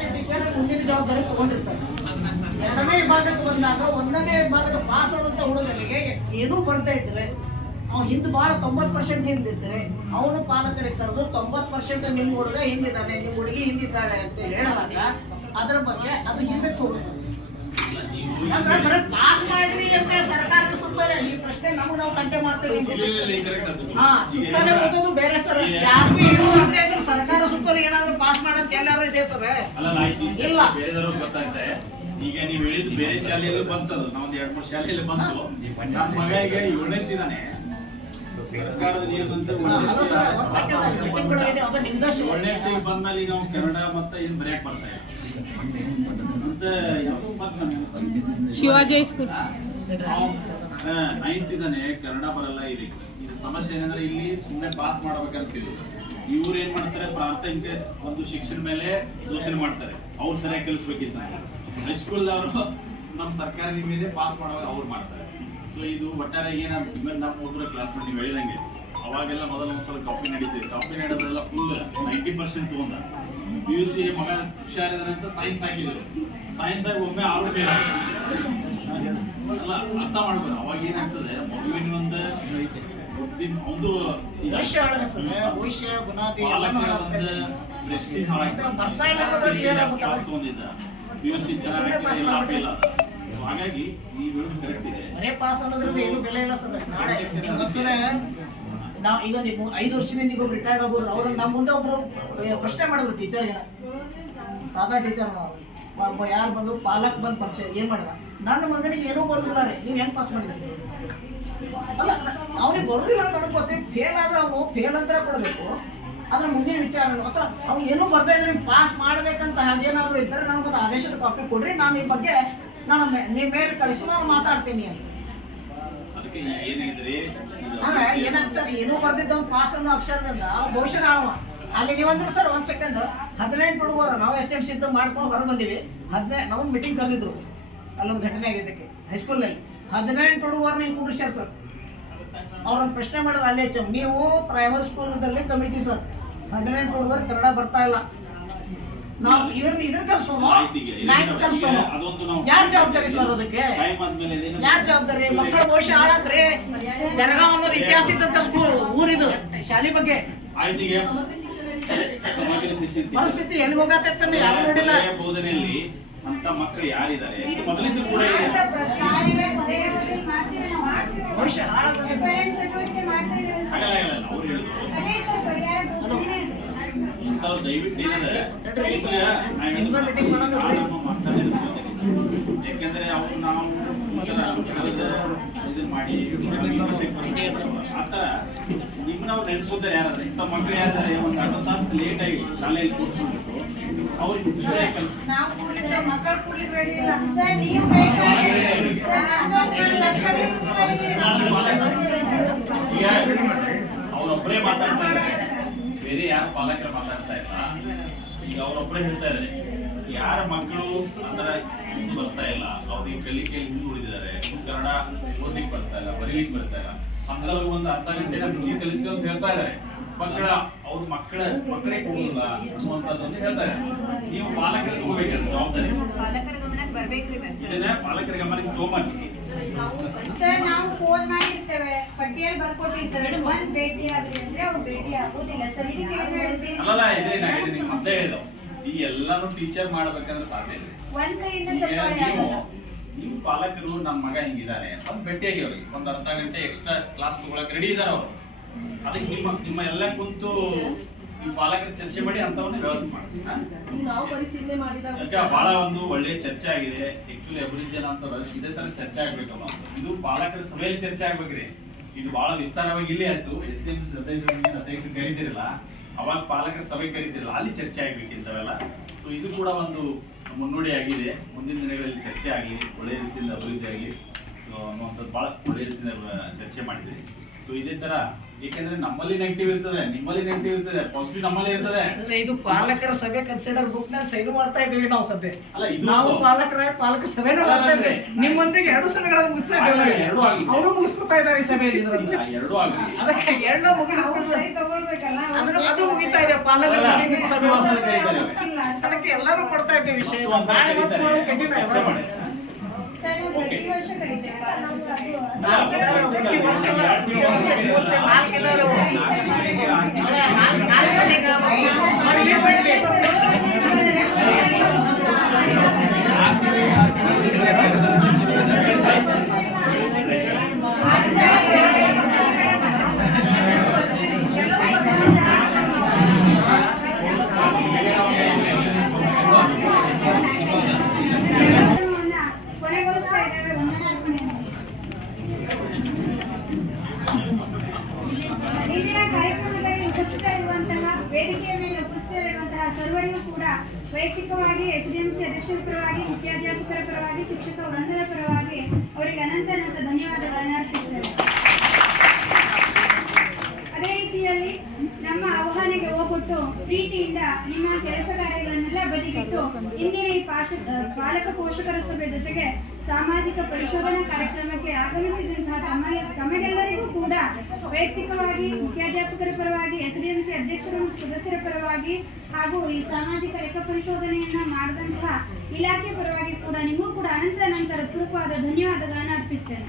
ತರಗತಿ ಟೀಚರ್ ಮುಂದಿನ ಜವಾಬ್ದಾರಿ ತಗೊಂಡಿರ್ತಾರೆ. ಎರಡನೇ ವಿಭಾಗಕ್ಕೆ ಬಂದಾಗ ಒಂದನೇ ವಿಭಾಗದ ಪಾಸ್ ಆದಂತ ಹುಡುಗರಿಗೆ ಏನೂ ಬರ್ತಾ ಇದ್ರೆ, ಅವ್ನು ಹಿಂದೆ ಭಾಳ ತೊಂಬತ್ತು ಪರ್ಸೆಂಟ್ ಹಿಂದಿದ್ರೆ, ಅವನು ಪಾಲಕರಿಗೆ ಕರೆದು ತೊಂಬತ್ತು ಪರ್ಸೆಂಟ್ ನಿಮ್ಮ ಹುಡುಗ ಹಿಂದಿದ್ದಾನೆ ನಿಮ್ಮ ಹುಡುಗಿ ಹಿಂದಿದ್ದಾಳೆ ಅಂತ ಹೇಳಿದಾಗ ಅದರ ಬಗ್ಗೆ ಅದು ಹಿಂದಕ್ಕೆ ಹೋಗುತ್ತೆ. ಪಾಸ್ ಮಾಡ್ರಿ ಅಂತ ಸರ್ಕಾರದ ಸುತ್ತಲೇ ಈ ಪ್ರಶ್ನೆ ನಮಗ್ ನಾವು ಕಂಟೆ ಮಾಡ್ತೇವೆ. ಬೇರೆ ಸರ್. ಯಾರಿಗೂ ಏನು ಅಂತ ಇದ್ರು ಸರ್ಕಾರ ಸುತ್ತಲೇ ಏನಾದ್ರು ಪಾಸ್ ಮಾಡಂತ ಎಲ್ಲಾರು ಇದೆ ಸರ್. ಇಲ್ಲ. ಈಗ ನೀವು ಹೇಳಿದ್ದು ಬೇರೆ ಶಾಲೆಯಲ್ಲೂ ಬಂತದು ನಾವೊಂದು ಎರಡ್ ಮೂರು ಶಾಲೆಯಲ್ಲಿ ಬಂತು. ನನ್ನ ಮಗ ಈಗ ಏಳನೇತಿದ್ದಾನೆ ಒಳ್ಳೆತಿಗೆ ಬಂದಲ್ಲಿ ನಾವು ಕನ್ನಡ ಮತ್ತೆ ಏನ್ ಬರೆಯಕ್ ಬರ್ತಾ ಇಲ್ಲ. ಮತ್ತೆ ಶಿವಾಜಿ ಸ್ಕೂಲ್ ನೈನ್ತ್ ಇದ್ದಾನೆ, ಕನ್ನಡ ಬರಲ್ಲ ಇಲ್ಲಿ ಇದು. ಸಮಸ್ಯೆ ಏನಂದ್ರೆ ಇಲ್ಲಿ ಸುಮ್ಮನೆ ಪಾಸ್ ಮಾಡ್ಬೇಕಂತೀವಿ ಇವ್ರು ಏನ್ ಮಾಡ್ತಾರೆ ಪ್ರಾಥಮಿಕ ಒಂದು ಶಿಕ್ಷಣ ಮೇಲೆ ಯೋಚನೆ ಮಾಡ್ತಾರೆ. ಅವ್ರು ಸರಿಯಾಗಿ ಕಲಿಸ್ಬೇಕಿತ್ತು ಹೈಸ್ಕೂಲ್ದವರು ನಮ್ಮ ಸರ್ಕಾರಿ ಮೇಲೆ ಪಾಸ್ ಮಾಡುವಾಗ ಅವ್ರು ಮಾಡ್ತಾರೆ. ಸೊ ಇದು ಒಟ್ಟಾರೆ ಇವಾಗ ನಮ್ಮ ಹುಡುಗರ ಕ್ಲಾಸ್ ನೀವು ಹೇಳಿದಂಗೆ, ಅವಾಗೆಲ್ಲ ಮೊದಲ ಒಂದ್ಸಲ ಕಾಪಿ ನಡೀತೀವಿ ಕಾಪಿ ನಡೆದ್ರೆಲ್ಲ ಫುಲ್ ನೈಂಟಿ ಪರ್ಸೆಂಟ್ ತಗೊಂಡ ಪಿ ಯು ಸಿ ಮಗ ಹುಷಾರಿದ್ದಾರೆ ಅಂತ ಸೈನ್ಸ್ ಹಾಕಿದ್ರು. ಸೈನ್ಸ್ ಆಗಿ ಒಮ್ಮೆ ಆರು ಅಲ್ಲ ಅರ್ಥ ಮಾಡ್ಬೇಕು ಅವಾಗ ಏನಾಗ್ತದೆ? ಮಗುವಿನ ಒಂದು ಒಂದು ಪ್ರೆಸ್ಟೀಜ್ ಹಾಳಾಗ್ತದೆ. ಪಿ ಯು ಸಿ ಚೆನ್ನಾಗಿ ಇಲ್ಲ. ಹಾಗಾಗಿ ಈ ಕರೆಕ್ಟ್ ಇದೆ. ಬರೇ ಪಾಸ್ ಅನ್ನೋದ್ರಿಂದ ಏನು ಬೆಲೆ ಇಲ್ಲ ಸರ್ ನಾಳೆ ನಾವು ಈಗ ನೀವು ಐದು ವರ್ಷದಿಂದ ನೀವು ರಿಟೈರ್ಡ್ ಆಗೋರು, ಅವ್ರು ನಮ್ಮ ಮುಂದೆ ಒಬ್ರು ಪ್ರಶ್ನೆ ಮಾಡಿದ್ರು ಟೀಚರ್ಗೆ ರಾಧಾ ಟೀಚರ್ ಅವರು. ಯಾರು ಬಂದು ಪಾಲಕ್ ಬಂದು ಪರಿಚಯ, ಏನು ಮಾಡಿದ? ನನ್ನ ಮಗನಿಗೆ ಏನೂ ಬರೋದಿಲ್ಲ ರೀ, ನೀವು ಹೆಂಗೆ ಪಾಸ್ ಮಾಡಿದ್ರಿ? ಅಲ್ಲ, ಅವ್ನಿಗೆ ಬರೋದಿಲ್ಲ ಅಂತ ಅನ್ಕೋತೀವಿ ಫೇಲ್ ಆದ್ರೆ ಅವನು ಫೇಲ್ ಅಂತ ಕೊಡಬೇಕು. ಅದ್ರ ಮುಂದಿನ ವಿಚಾರ ಅಥವಾ ಅವ್ನು ಏನೂ ಬರ್ತಾ ಇದ್ರೆ ಪಾಸ್ ಮಾಡ್ಬೇಕಂತ ಹಾಗೇನಾದರೂ ಇದ್ದರೆ ನನಗೊಂದು ಆದೇಶದ ಕಾಪಿ ಕೊಡ್ರಿ, ನಾನು ಈ ಬಗ್ಗೆ ನಾನು ನಿಮ್ಮ ಮೇಲೆ ಕಳಿಸಿ, ನಾನು ಮಾತಾಡ್ತೀನಿ ಅಂತ. ಅದಕ್ಕೆ ಈಗ ಏನಾಗಿದ್ರಿ ಅಂದ್ರೆ ಏನಾಗ್ತದೆ ಸರ್? ಪಾಸ್ ಅನ್ನೋ ಅಕ್ಷರದಿಂದ ಬಹುಶಃ ಆಳವ. ಅಲ್ಲಿ ನೀವಂದ್ರೆ ಸರ್, ಒಂದ್ ಸೆಕೆಂಡ್ ಹದಿನೆಂಟು ಹುಡುಗರು, ನಾವು ಎಸ್ ಎಂ ಸಿದ್ದು ಮಾಡ್ಕೊಂಡು ಹೊರ ಬಂದಿವಿ. ಹದಿನೈದು ನಾವು ಮೀಟಿಂಗ್ ಕರೆದಿದ್ರು. ಅಲ್ಲೊಂದು ಘಟನೆ ಆಗಿದ್ದಕ್ಕೆ, ಹೈಸ್ಕೂಲ್ನಲ್ಲಿ. ಹದಿನೆಂಟು ಹುಡುಗರು ನೀವು ಕುಂಡ್ರಿಸ್ಯಾರ ಸರ್. ಅವ್ರೊಂದು ಪ್ರಶ್ನೆ ಮಾಡೋದು ಅಲ್ಲೇ ಹೆಚ್ಚು ನೀವು ಪ್ರೈಮರಿ ಸ್ಕೂಲ್ದಲ್ಲಿ ಕಮಿಟಿ ಸರ್. ಹದಿನೆಂಟು ಹುಡುಗರು ಕನ್ನಡ ಬರ್ತಾ ಇಲ್ಲ. ನಾವು ಇವ್ರನ್ನ ಇದನ್ನ ಕಲ್ಸೋಣ? ಈಗ ಕಲ್ಸೋಣ? ಈಗ ಅದೊಂದು ನಾವು ಯಾರ್ ಜವಾಬ್ದಾರಿ ಸರ್ ಅದಕ್ಕೆ? ಟೈಮ್ ಆದ್ಮೇಲೆ ಇದೇನು- ಯಾರ್ ಜವಾಬ್ದಾರಿ? ಮಕ್ಕಳ ಭವಿಷ್ಯ ಹಾಳಾದ್ರೆ ದರ್ಗಾವ್ ಅನ್ನೋದು ಇತಿಹಾಸ ಇದ್ದಂತ ಸ್ಕೂಲ್ ಊರಿದು ಶಾಲೆ ಬಗ್ಗೆ. ಪರಿಸ್ಥಿತಿ ಎಲ್ಲಿ ಹೋಗತ್ತೆ ಯಾರು ನೋಡಿಲ್ಲ. ಬೋಧನೆಯಲ್ಲಿ ಅಂತ ಮಕ್ಕಳು ಯಾರಿದ್ದಾರೆ? ಮೊದಲಿಂದ ಕೂಡ. ಭವಿಷ್ಯ ಇದೆ. ಇಂಥವ್ರು ದಯವಿಟ್ಟು ಏನಿದೆ ನಮ್ಮ ನೆನೆಸ್ಕೊತೀನಿ. ಯಾಕೆಂದ್ರೆ ಅವ್ರು ನಾವು ಇದನ್ನ ಮಾಡಿ ಆ ಥರ ನಿಮ್ಮನ್ನ ಅವ್ರು ನೆನೆಸ್ಕೊತಾರೆ ಯಾರಾದ್ರೆ ಇಂಥ ಮಕ್ಕಳು ಯಾರಾದ್ರೆ ಒಂದು ಅರ್ಧ ತಾಸು ಲೇಟ್ ಆಗಿ ಶಾಲೆಯಲ್ಲಿ ಕೂರ್ಸ್ಕೊಂಡ್ಬಿಟ್ಟು ಅವ್ರಿಗೆ ಹುಷಾರಾಗಿ ಕಲಿಸ್ಬೇಕು ನಾವು ನೀವು ಅವರೊಬ್ಬರೇ ಮಾತಾಡ್ತಾ ಇದ್ದಾರೆ ಬೇರೆ ಯಾರು ಪಾಲಕರು ಮಾತಾಡ್ತಾ ಇಲ್ಲ. ಈಗ ಅವರೊಬ್ಬರೇ ಹೇಳ್ತಾ ಇದ್ದಾರೆ ಯಾರ ಮಕ್ಕಳು ಅಂದ್ರ ಹಿಂದೆ ಬರ್ತಾ ಇಲ್ಲ. ಅವ್ರಿಗೆ ಕಲಿಕೆಯಲ್ಲಿ ಹಿಂದೆ ಉಳಿದಿದ್ದಾರೆ. ಕನ್ನಡ ಓದಿಕ್ ಬರ್ತಾ ಇಲ್ಲ, ಬರೀಲಿಕ್ಕೆ ಬರ್ತಾ ಇಲ್ಲ. ಹಂಗಾಗಿ ಒಂದು ಅರ್ಧ ಗಂಟೆ ಮುಂಚೆ ಕಲಿಸ್ತೀವಿ ಅಂತ ಹೇಳ್ತಾ ಇದ್ದಾರೆ ಮಕ್ಕಳ, ಅವ್ರ ಮಕ್ಕಳ, ಮಕ್ಕಳೇ ಕೊಡೋದಿಲ್ಲ ಅನ್ನುವಂಥದ್ದು ಹೇಳ್ತಾ ಇದ್ದಾರೆ ನೀವು ಪಾಲಕರು ತಗೋಬೇಕು ಜವಾಬ್ದಾರಿ ಪಾಲಕರ ಗಮನಕ್ಕೆ ಬರ್ಬೇಕ್ರಿ ಮ್ಯಾಮ್. ಇದನ್ನ ಪಾಲಕರ ಗಮನಕ್ಕೆ ತಗೊಂಬನ್ನಿ ಸರ್ ನಾವು ಫೋನ್ ಮಾಡಿರ್ತೇವೆ. ಪಟ್ಟಿಯಲ್ಲಿ ಬರ್ಕೊಟ್ಟಿರ್ತೇವೆ. ಒಂದ್ ಭೇಟಿ ಆಗ್ರಿ ಅಂದ್ರೆ ಅವ್ರು ಭೇಟಿ ಆಗೋದಿಲ್ಲ. ಸರ್ ಇದಕ್ಕೆ ಏನ್ ಹೇಳ್ತೀನಿ ಅಲ್ಲಲ್ಲ ಇದೇ ನಾ ಇದು. ಮತ್ತೆ ಹೇಳಿದ್ದು ಈ ಎಲ್ಲಾನು ಟೀಚರ್ ಮಾಡ್ಬೇಕಂದ್ರೆ ಸಾಧ್ಯ ಇಲ್ಲ ಒಂದ್ ಕೈಯಿಂದ ಈಗ ಚಪ್ಪಾಳೆ ಆಗಲ್ಲ. ನೀವು ಪಾಲಕರು ನನ್ನ ಮಗ ಹಿಂಗಿದ್ದಾರೆ ಒಂದು ಭೇಟಿಯಾಗಿ ಅವ್ರಿಗೆ. ಒಂದು ಅರ್ಧ ಗಂಟೆ ಎಕ್ಸ್ಟ್ರಾ ಕ್ಲಾಸ್ ತಗೊಳಕ್ ರೆಡಿ ಇದಾರೆ ಅವರು. ಅದಕ್ಕೆ ನಿಮ್ಮ ನಿಮ್ಮ ಎಲ್ಲ ಕುಂತು ನೀವು ಪಾಲಕರು ಚರ್ಚೆ ಮಾಡಿ ಅಂತವನ್ನ ವ್ಯವಸ್ಥೆ ಮಾಡ್ತೀವಿ ಬಹಳ ಒಂದು ಒಳ್ಳೆ ಚರ್ಚೆ ಆಗಿದೆ. ಆಕ್ಚುಲಿ ಅಭಿವೃದ್ಧಿ ಅಂತ ಇದೇ ತರ ಚರ್ಚೆ ಆಗ್ಬೇಕಲ್ಲ ಅಂತ. ಇದು ಪಾಲಕರ ಸಭೆಯಲ್ಲಿ ಚರ್ಚೆ ಆಗ್ಬೇಕ್ರಿ. ಇದು ಬಹಳ ವಿಸ್ತಾರವಾಗಿ ಇಲ್ಲೇ ಆಯ್ತು. ಎಸ್ ಡಿ ಎಂ ಅಧ್ಯಕ್ಷ ಅಧ್ಯಕ್ಷ ಕರೀತಿರಲ್ಲ. ಅವಾಗ ಪಾಲಕರ ಸಭೆ ಕರೀತಿರಲ್ಲ. ಅಲ್ಲಿ ಚರ್ಚೆ ಆಗ್ಬೇಕು ಇಂಥವೆಲ್ಲ. ಸೊ ಇದು ಕೂಡ ಒಂದು ಮುನ್ನುಡಿ ಆಗಿದೆ. ಮುಂದಿನ ದಿನಗಳಲ್ಲಿ ಚರ್ಚೆ ಆಗಲಿ ಒಳ್ಳೆ ರೀತಿಯಿಂದ ಅಭಿವೃದ್ಧಿ ಆಗಲಿ. ಸೊ ಅನ್ನುವಂಥದ್ದು ಭಾಳ ಒಳ್ಳೆ ರೀತಿಯಿಂದ ಚರ್ಚೆ ಮಾಡಿದೆ ಸೊ ಇದೇ ಥರ ಏಕೆಂದ್ರೆ ನಮ್ಮಲ್ಲಿ ನೆಗೆಟಿವ್ ಇರ್ತದೆ ನಿಮ್ಮಲ್ಲಿ ನೆಗೆಟಿವ್ ಇರ್ತದೆ ಪಾಸಿಟಿವ್ ನಮ್ಮಲ್ಲಿ ಇರ್ತದೆ. ಅಂದ್ರೆ ಇದು ಪಾಲಕರ ಸಭೆ ಕನ್ಸಿಡರ್ ಬುಕ್ನಲ್ಲಿ ಸೈನ್ ಮಾಡ್ತಾ ಇದ್ದೀವಿ ನಾವು ಸದ್ಯ. ಅಲ್ಲ, ಇದು ನಾವು. ಪಾಲಕರ ಪಾಲಕ ಸಭೆ ಮಾಡ್ತಾ ಇದ್ದೇವೆ. ನಿಮ್ಮೊಂದಿಗೆ ಎರಡು ಸಭೆಗಳನ್ನು ಮುಗಿಸ್ತಾ ಇದ್ದೇವೆ. ಎರಡು. ಅವರು ಮುಗಿಸ್ಕೊತಾ ಇದ್ದಾರೆ ಈ ಸಭೆಯಲ್ಲಿ ಇದ್ರಲ್ಲಿ. ಎರಡೂ ಆಗಲಿ. ಅದಕ್ಕೆ ಎರಡು ಮುಗಿದ ಅದನ್ನು ಅದು ಮುಗಿತಾ ಇದೆ. ಪಾಲಕರ ಸಭೆ ಅದು ಅದಕ್ಕೆ ಎಲ್ಲರೂ ಕೊಡ್ತಾ ಇದ್ದೇವೆ ವಿಷಯ. ನಾಳೆ ಮತ್ತೆ ಕಠಿಣ ಚರ್ಚೆ ಮಾಡಿ. ಸರ್ ನಾವು ಪ್ರತಿ ವರ್ಷ ಕರಿತೇವೆ ನಾಲ್ಕಿದ್ದಾರೆ, ಪ್ರತಿ ವರ್ಷ ಅಲ್ಲ, ಪ್ರತಿ ವರ್ಷ ಇವತ್ತೇ ನಾಲ್ಕಿದ್ದಾರೆ ಅವರು. ನಾಳೆ ನಾಲ್ಕು- ನಾಳೆ ಮನೆಗೆ ಮಾಡಿ leave ಮಾಡಿ. ಕಾರ್ಯಕ್ರಮವನ್ನ ಕೊನೆಗೊಳಿಸ್ತಾ ಇದ್ದೇವೆ ವಂದನಾರ್ಪಣೆಯನ್ನು. ಇಂದಿನ ಕಾರ್ಯಕ್ರಮದಲ್ಲಿ ಉಪಸ್ಥಿತರಿರುವಂತಹ ವೇದಿಕೆಯ ಮೇಲೆ ಉಪಸ್ಥಿತರಿರುವಂತಹ ಸರ್ವರಿಗೂ ಕೂಡ ವೈಯಕ್ತಿಕವಾಗಿ ಎಸ್ಡಿಎಂಸಿ ಅಧ್ಯಕ್ಷರ ಪರವಾಗಿ ಮುಖ್ಯಾಧ್ಯಾಪಕರ ಪರವಾಗಿ ಶಿಕ್ಷಕ ವೃಂದದ ಪರವಾಗಿ ಅವರಿಗೆ ಅನಂತ ಅನಂತ ಧನ್ಯವಾದಗಳನ್ನು ಅರ್ಪಿಸಿದ್ದೇವೆ ಅದೇ ರೀತಿಯಲ್ಲಿ ನಮ್ಮ ಆಹ್ವಾನೆಗೆ ಹೋಗ್ಬಿಟ್ಟು ಪ್ರೀತಿಯಿಂದ ನಿಮ್ಮ ಕೆಲಸ ಕಾರ್ಯಗಳನ್ನೆಲ್ಲ ಬದಿಗಿಟ್ಟು ಇಂದಿನ ಈ ಪಾಶ ಪಾಲಕ ಪೋಷಕರ ಸಭೆ ಜೊತೆಗೆ ಸಾಮಾಜಿಕ ಪರಿಶೋಧನಾ ಕಾರ್ಯಕ್ರಮಕ್ಕೆ ಆಗಮಿಸಿದಂತಹ ತಮಗೆಲ್ಲರಿಗೂ ಕೂಡ ವೈಯಕ್ತಿಕವಾಗಿ, ಮುಖ್ಯಾಧ್ಯಾಪಕರ ಪರವಾಗಿ, ಎಸ್ಡಿಎಂಸಿ ಅಧ್ಯಕ್ಷರು ಮತ್ತು ಸದಸ್ಯರ ಪರವಾಗಿ ಹಾಗೂ ಈ ಸಾಮಾಜಿಕ ಲೆಕ್ಕ ಪರಿಶೋಧನೆಯನ್ನ ಮಾಡಿದಂತಹ ಇಲಾಖೆ ಪರವಾಗಿ ಕೂಡ ನಿಮಗೂ ಕೂಡ ಅನಂತರ ನಂತರ ಹೃತ್ಪೂರ್ವಕವಾದ ಧನ್ಯವಾದಗಳನ್ನು ಅರ್ಪಿಸ್ತೇನೆ.